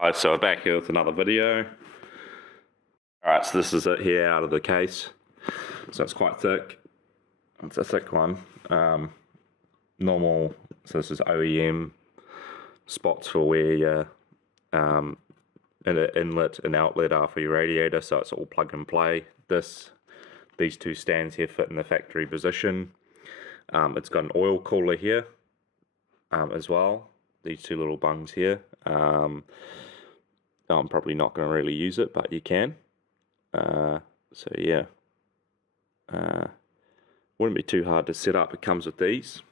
Alright, so we're back here with another video. Alright, so this is it here out of the case. So it's quite thick. It's a thick one. Normal, so this is OEM spots for where your inlet and outlet are for your radiator, so it's all plug and play. These two stands here fit in the factory position. It's got an oil cooler here as well. These two little bungs here. I'm probably not going to really use it, but you can. So yeah, wouldn't be too hard to set up. It comes with these,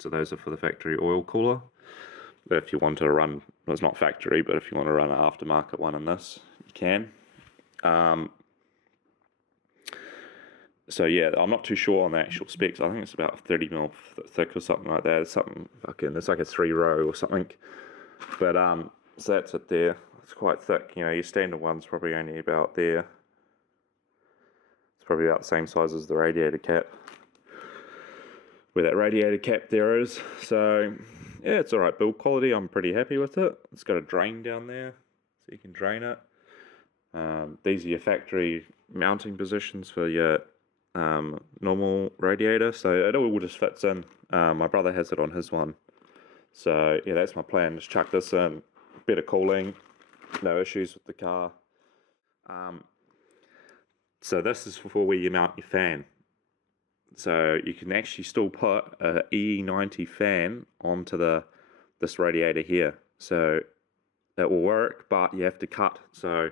so those are for the factory oil cooler. But if you want to run, well, it's not factory, but if you want to run an aftermarket one in this, you can. So yeah, I'm not too sure on the actual specs. I think it's about 30 mil thick or something like that. It's something fucking, it's like a 3-row or something. But so that's it there. It's quite thick. You know, your standard one's probably only about there. It's probably about the same size as the radiator cap, where that radiator cap there is. So yeah, it's alright build quality. I'm pretty happy with it. It's got a drain down there, so you can drain it. These are your factory mounting positions for your normal radiator, so it all just fits in. My brother has it on his one, so yeah, that's my plan. Just chuck this in, better cooling, no issues with the car. So this is for where you mount your fan. So you can actually still put a EE90 fan onto this radiator here, so that will work, but you have to cut. So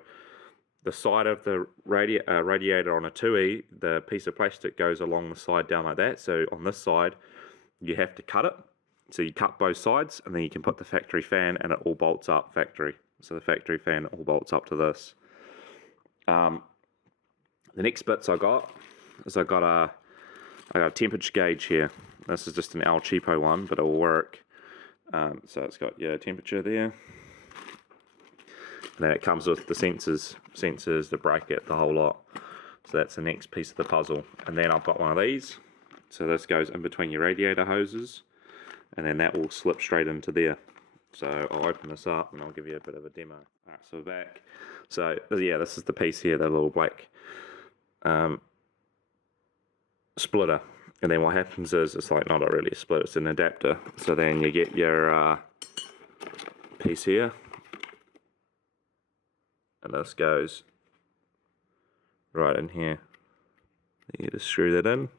the side of the radiator on a 2E, the piece of plastic goes along the side down like that. So on this side, you have to cut it. So you cut both sides, and then you can put the factory fan, and it all bolts up factory. So the factory fan all bolts up to this. The next bits I got is I got a temperature gauge here. This is just an El Cheapo one, but it will work. So it's got your temperature there. And then it comes with the sensors, the bracket, the whole lot. So that's the next piece of the puzzle. And then I've got one of these. So this goes in between your radiator hoses, and then that will slip straight into there. So I'll open this up and I'll give you a bit of a demo. Alright, so we're back. So yeah, this is the piece here, the little black splitter. And then what happens is, it's like not really a splitter, it's an adapter. So then you get your piece here. And this goes right in here. You just screw that in.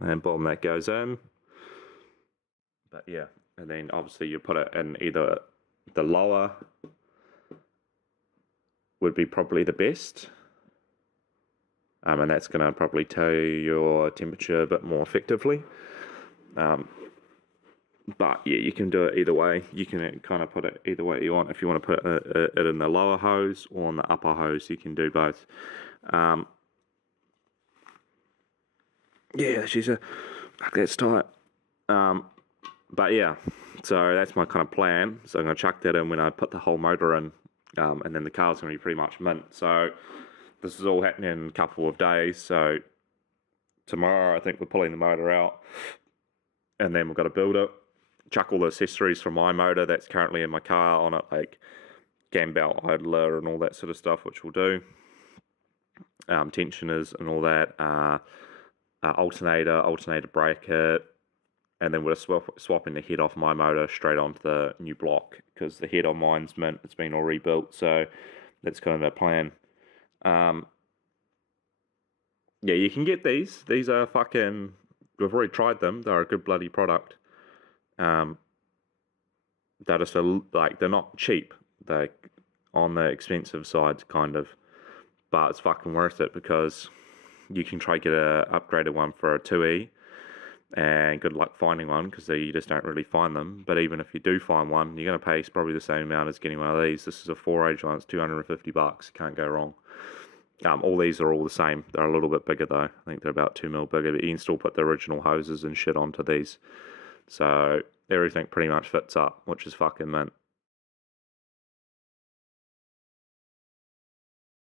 And boom, that goes in. But yeah, and then obviously you put it in either the lower would be probably the best. And that's going to probably tell you your temperature a bit more effectively. But yeah, you can do it either way. You can kind of put it either way you want. If you want to put it in the lower hose or on the upper hose, you can do both. Yeah, that's tight. But yeah, so that's my kind of plan. So I'm going to chuck that in when I put the whole motor in, and then the car's going to be pretty much mint. So this is all happening in a couple of days. So tomorrow I think we're pulling the motor out, and then we've got to build it. Chuck all the accessories from my motor that's currently in my car on it, like cam belt, idler, and all that sort of stuff, which we'll do. Tensioners and all that. Alternator bracket, and then we're swapping the head off my motor straight onto the new block, because the head on mine's mint. It's been all rebuilt, so that's kind of the plan. Yeah, you can get these. These are fucking. We've already tried them. They're a good bloody product. They're just like, they're not cheap. They're on the expensive side, kind of, but it's fucking worth it, because you can try get a upgraded one for a 2E, and good luck finding one, because you just don't really find them. But even if you do find one, you're going to pay probably the same amount as getting one of these. This is a 4H one. It's $250. Can't go wrong. All these are all the same. They're a little bit bigger though. I think they're about 2 mil bigger, but you can still put the original hoses and shit onto these. So everything pretty much fits up, which is fucking mint.